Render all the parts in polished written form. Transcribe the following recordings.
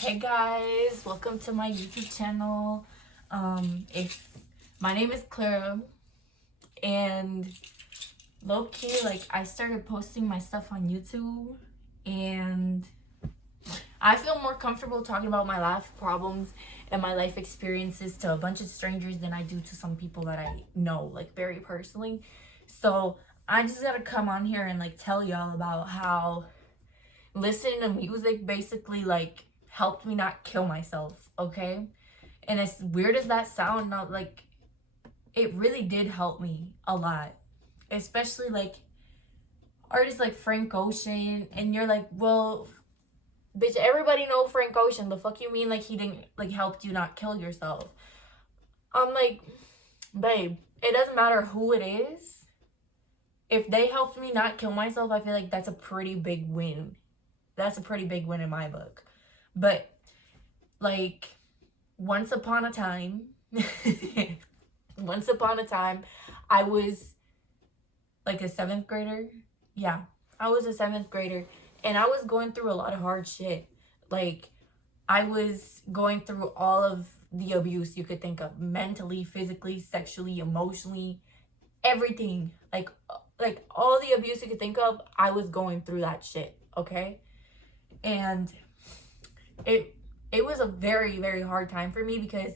Hey guys, welcome to my YouTube channel. If my name is Clara, and low-key, like, I started posting my stuff on YouTube, and I feel more comfortable talking about my life problems and my life experiences to a bunch of strangers than I do to some people that I know, like, very personally. So I just gotta come on here and like tell y'all about how listening to music basically like helped me not kill myself, okay? And as weird as that sound, not like, it really did help me a lot, especially like artists like Frank Ocean. And you're like, well, bitch, everybody know Frank Ocean. The fuck you mean like he didn't like help you not kill yourself? I'm like, babe, it doesn't matter who it is. If they helped me not kill myself, I feel like that's a pretty big win. That's a pretty big win in my book. But like, once upon a time I was like a 7th grader. Yeah, I was a 7th grader, and I was going through a lot of hard shit. Like, I was going through all of the abuse you could think of, mentally, physically, sexually, emotionally, everything. Like all the abuse you could think of, I was going through that shit, okay? And it was a very, very hard time for me because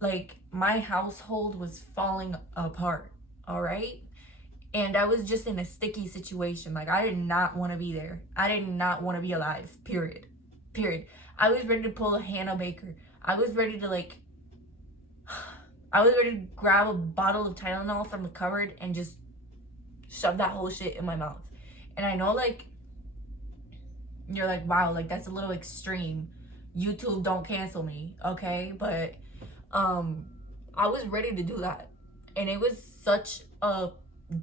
like my household was falling apart, all right? And I was just in a sticky situation. Like, I did not want to be there. I did not want to be alive, period. I was ready to pull a Hannah Baker. I was ready to like I was ready to grab a bottle of Tylenol from the cupboard and just shove that whole shit in my mouth. And I know, like, you're like, wow, like that's a little extreme. YouTube, don't cancel me, okay? But I was ready to do that. And it was such a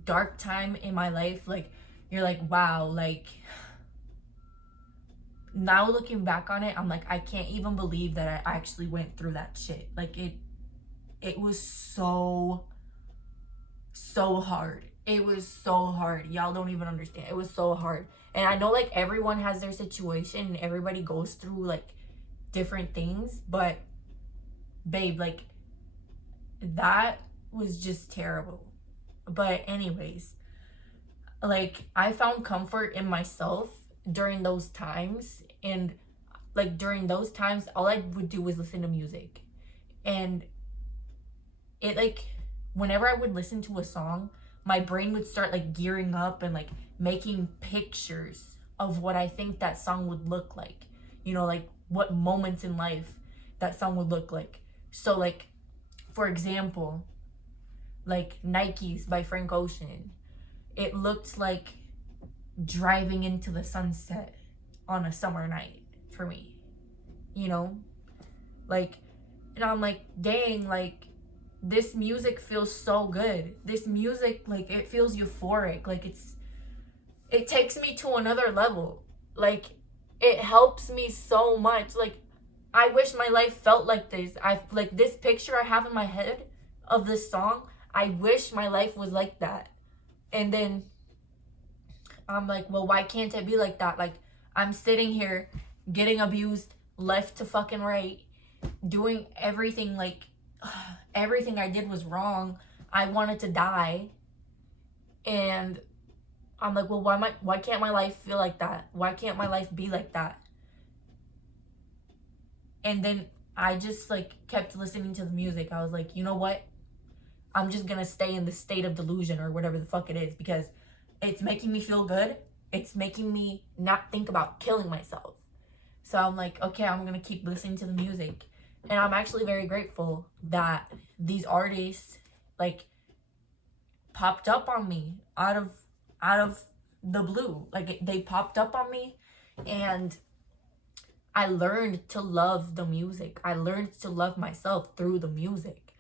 dark time in my life. Like, you're like, wow, like, now looking back on it, I'm like, I can't even believe that I actually went through that shit. Like, it was so hard. It was so hard. Y'all don't even understand. It was so hard. And I know like everyone has their situation and everybody goes through like different things, but babe, like, that was just terrible. But anyways, like, I found comfort in myself during those times. And like during those times, all I would do was listen to music. And it like, whenever I would listen to a song, my brain would start like gearing up and like making pictures of what I think that song would look like. You know, like what moments in life that song would look like. So like, for example, like Nikes by Frank Ocean. It looked like driving into the sunset on a summer night for me. You know? Like, and I'm like, dang, like, this music feels so good. This music, like, it feels euphoric. Like, it takes me to another level. Like, it helps me so much. Like, I wish my life felt like this. I like this picture I have in my head of this song. I wish my life was like that. And then I'm like, well, why can't it be like that? Like, I'm sitting here getting abused left to fucking right, doing everything like everything I did was wrong. I wanted to die. And I'm like, well, why can't my life feel like that? Why can't my life be like that? And then I just like kept listening to the music. I was like, you know what? I'm just gonna stay in the state of delusion or whatever the fuck it is, because it's making me feel good. It's making me not think about killing myself. So I'm like, okay, I'm gonna keep listening to the music. And I'm actually very grateful that these artists like popped up on me out of the blue. Like, they popped up on me, and I learned to love the music. I learned to love myself through the music.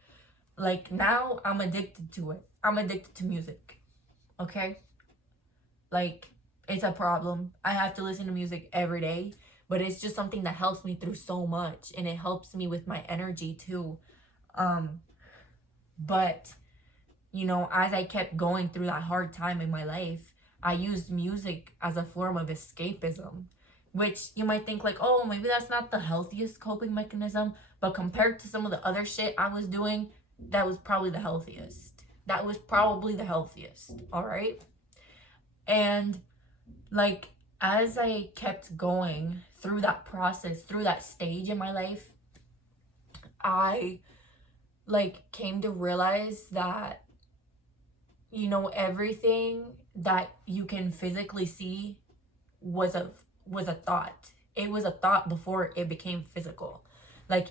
Like, now I'm addicted to it. I'm addicted to music. Okay? Like, it's a problem. I have to listen to music every day, but it's just something that helps me through so much, and it helps me with my energy too. But you know, as I kept going through that hard time in my life, I used music as a form of escapism, which you might think like, oh, maybe that's not the healthiest coping mechanism, but compared to some of the other shit I was doing, that was probably the healthiest. That was probably the healthiest, all right? And like, as I kept going through that process, through that stage in my life, I like came to realize that, you know, everything that you can physically see was a thought. It was a thought before it became physical. Like,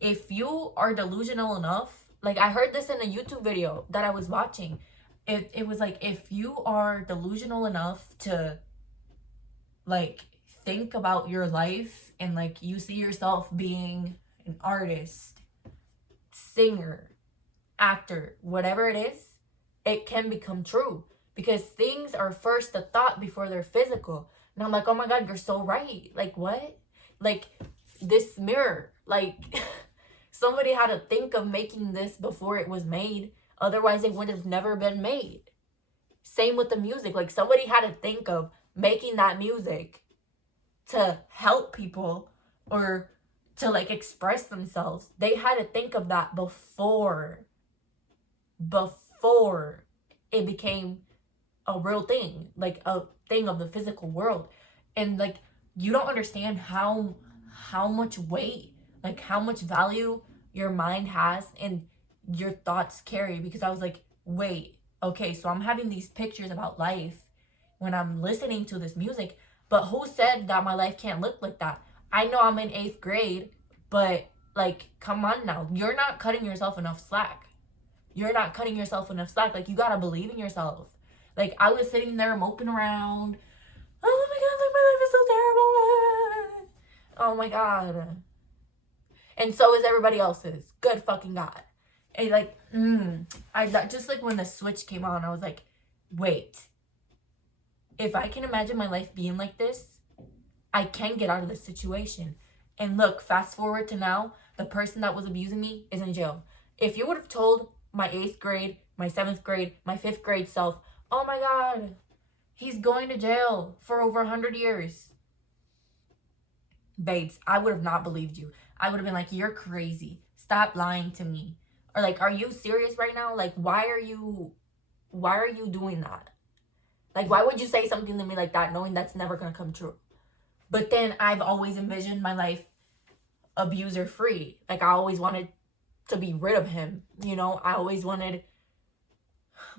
if you are delusional enough, like I heard this in a YouTube video that I was watching. It was like, if you are delusional enough to like think about your life and like you see yourself being an artist, singer, actor, whatever it is, it can become true, because things are first a thought before they're physical. And I'm like, oh my God, you're so right. Like, what? Like, this mirror, like somebody had to think of making this before it was made. Otherwise, it would have never been made. Same with the music. Like, somebody had to think of making that music to help people or to like express themselves. They had to think of that before it became a real thing, like a thing of the physical world. And like, you don't understand how much weight, like how much value your mind has and your thoughts carry. Because I was like, wait, okay, so I'm having these pictures about life when I'm listening to this music, but who said that my life can't look like that? I know I'm in 8th grade, but like, come on now. You're not cutting yourself enough slack. You're not cutting yourself enough slack. Like, you gotta believe in yourself. Like, I was sitting there moping around. Oh my God, like my life is so terrible. Oh my God. And so is everybody else's. Good fucking God. And like, just like when the switch came on, I was like, wait. If I can imagine my life being like this, I can get out of this situation. And look, fast forward to now, the person that was abusing me is in jail. If you would have told my 8th grade, my 7th grade, my 5th grade self, oh my God, he's going to jail for over 100 years. Babes, I would have not believed you. I would have been like, you're crazy. Stop lying to me. Or like, are you serious right now? Like, why are you doing that? Like, why would you say something to me like that knowing that's never going to come true? But then I've always envisioned my life abuser free. Like, I always wanted to be rid of him. You know, I always wanted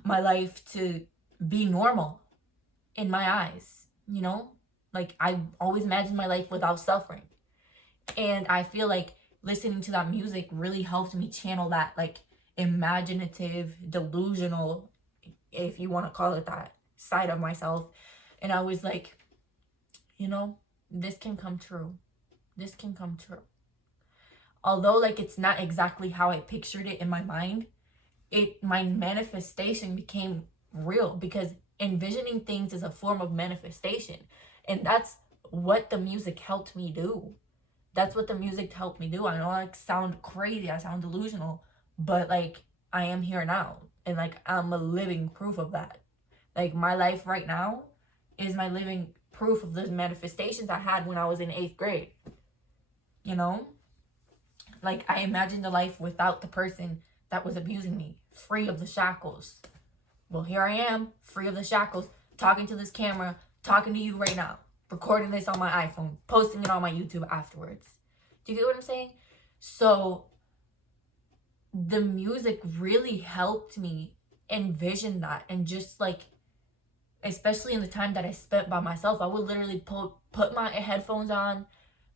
my life to be normal in my eyes, you know? Like, I always imagined my life without suffering. And I feel like listening to that music really helped me channel that, like, imaginative, delusional, if you want to call it that, side of myself. And I was like, you know, this can come true. This can come true. Although, like, it's not exactly how I pictured it in my mind, my manifestation became real, because envisioning things is a form of manifestation. And that's what the music helped me do. That's what the music helped me do. I know I sound crazy, I sound delusional, but like, I am here now. And like, I'm a living proof of that. Like, my life right now is my living proof of those manifestations I had when I was in 8th grade. You know? Like, I imagined a life without the person that was abusing me, free of the shackles. Well, here I am, free of the shackles, talking to this camera, talking to you right now, recording this on my iPhone, posting it on my YouTube afterwards. Do you get what I'm saying? So, the music really helped me envision that. And just like, especially in the time that I spent by myself, I would literally put my headphones on,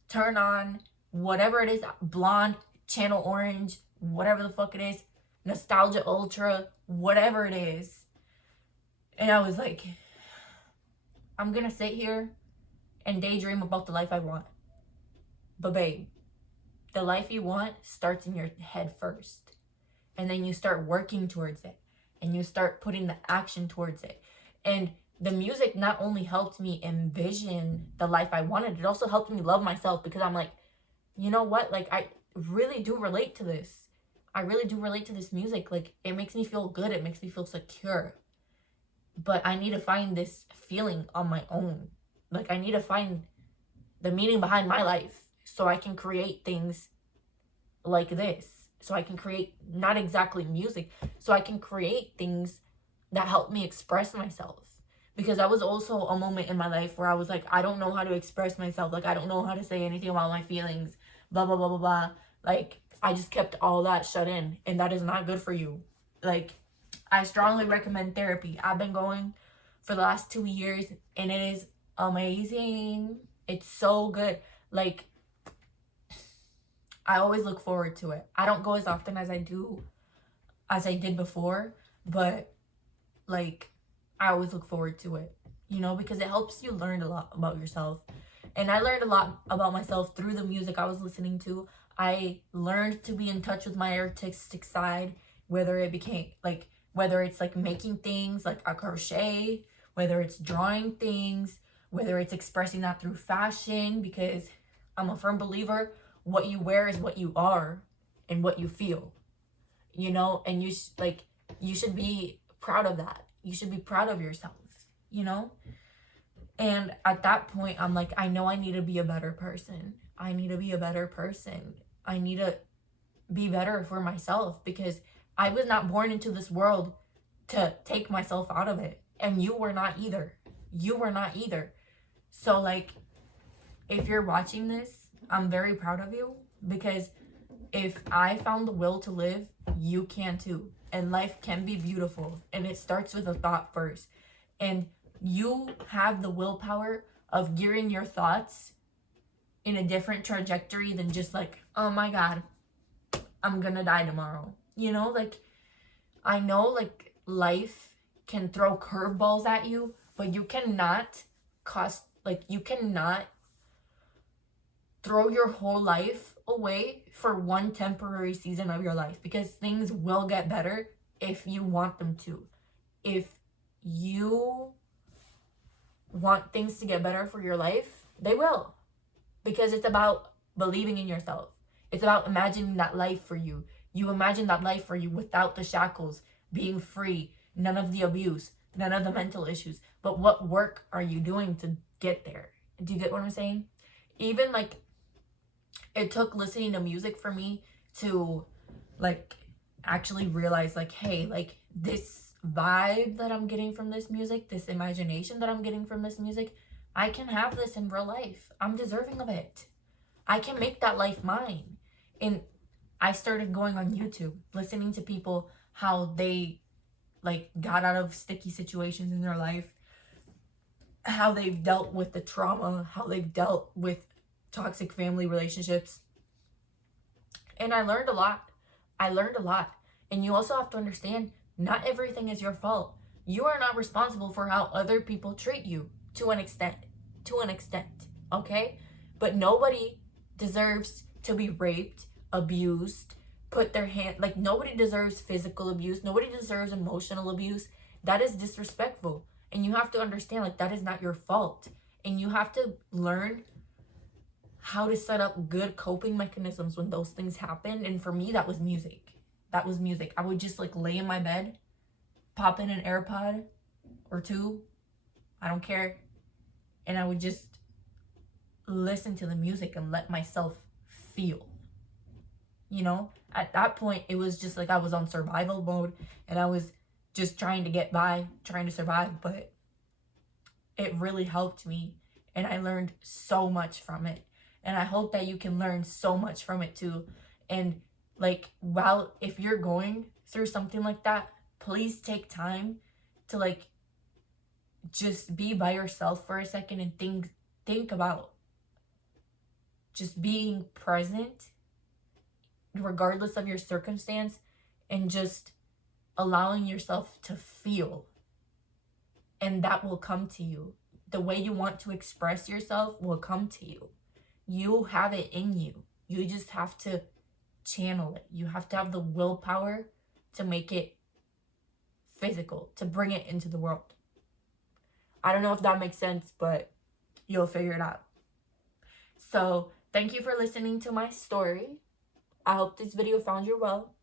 turn on whatever it is, Blonde, Channel Orange, whatever the fuck it is, Nostalgia Ultra, whatever it is. And I was like, I'm gonna sit here and daydream about the life I want. But babe, the life you want starts in your head first. And then you start working towards it. And you start putting the action towards it. And the music not only helped me envision the life I wanted, it also helped me love myself, because I'm like, you know what? Like, I really do relate to this. I really do relate to this music. Like, it makes me feel good. It makes me feel secure. But I need to find this feeling on my own. Like, I need to find the meaning behind my life, so I can create things like this. So I can create, not exactly music, so I can create things that help me express myself. Because that was also a moment in my life where I was like, I don't know how to express myself. Like, I don't know how to say anything about my feelings, blah, blah, blah, blah, blah. Like, I just kept all that shut in, and that is not good for you. Like, I strongly recommend therapy. I've been going for the last 2 years, and it is amazing. It's so good. Like, I always look forward to it. I don't go as often as I did before, but like, I always look forward to it, you know, because it helps you learn a lot about yourself. And I learned a lot about myself through the music I was listening to. I learned to be in touch with my artistic side, whether it's like making things like a crochet, whether it's drawing things, whether it's expressing that through fashion, because I'm a firm believer, what you wear is what you are and what you feel, you know, and you should be proud of that. You should be proud of yourself, you know? And at that point, I'm like, I know I need to be a better person. I need to be a better person. I need to be better for myself, because I was not born into this world to take myself out of it. And you were not either. You were not either. So, like, if you're watching this, I'm very proud of you, because if I found the will to live, you can too. And life can be beautiful. And it starts with a thought first. And you have the willpower of gearing your thoughts in a different trajectory than just like, oh my God, I'm gonna die tomorrow. You know, like, I know like life can throw curveballs at you, but you cannot throw your whole life away for one temporary season of your life, because things will get better if you want them to. If you want things to get better for your life, they will, because it's about believing in yourself. It's about imagining that life for you. You imagine that life for you without the shackles, being free, none of the abuse, none of the mental issues. But what work are you doing to get there? Do you get what I'm saying? Even like, it took listening to music for me to like actually realize like, hey, like, this vibe that I'm getting from this music, this imagination that I'm getting from this music, I can have this in real life. I'm deserving of it. I can make that life mine. And I started going on YouTube, listening to people, how they like got out of sticky situations in their life, how they've dealt with the trauma, how they've dealt with toxic family relationships. And I learned a lot. And you also have to understand, not everything is your fault. You are not responsible for how other people treat you, to an extent, okay? But nobody deserves to be raped, abused, nobody deserves physical abuse. Nobody deserves emotional abuse. That is disrespectful. And you have to understand, like, that is not your fault. And you have to learn how to set up good coping mechanisms when those things happen. And for me, that was music. I would just like lay in my bed, pop in an AirPod or two, I don't care, and I would just listen to the music and let myself feel. You know, at that point, it was just like I was on survival mode, and I was just trying to get by, trying to survive, but it really helped me, and I learned so much from it. And I hope that you can learn so much from it too. And like, if you're going through something like that, please take time to like just be by yourself for a second and think about just being present regardless of your circumstance, and just allowing yourself to feel. And that will come to you. The way you want to express yourself will come to you. You have it in you. You just have to channel it. You have to have the willpower to make it physical, to bring it into the world. I don't know if that makes sense, but you'll figure it out. So thank you for listening to my story. I hope this video found you well.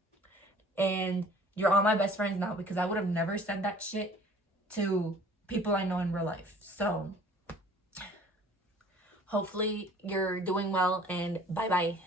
And you're all my best friends now, because I would have never said that shit to people I know in real life. So Hopefully you're doing well, and bye bye.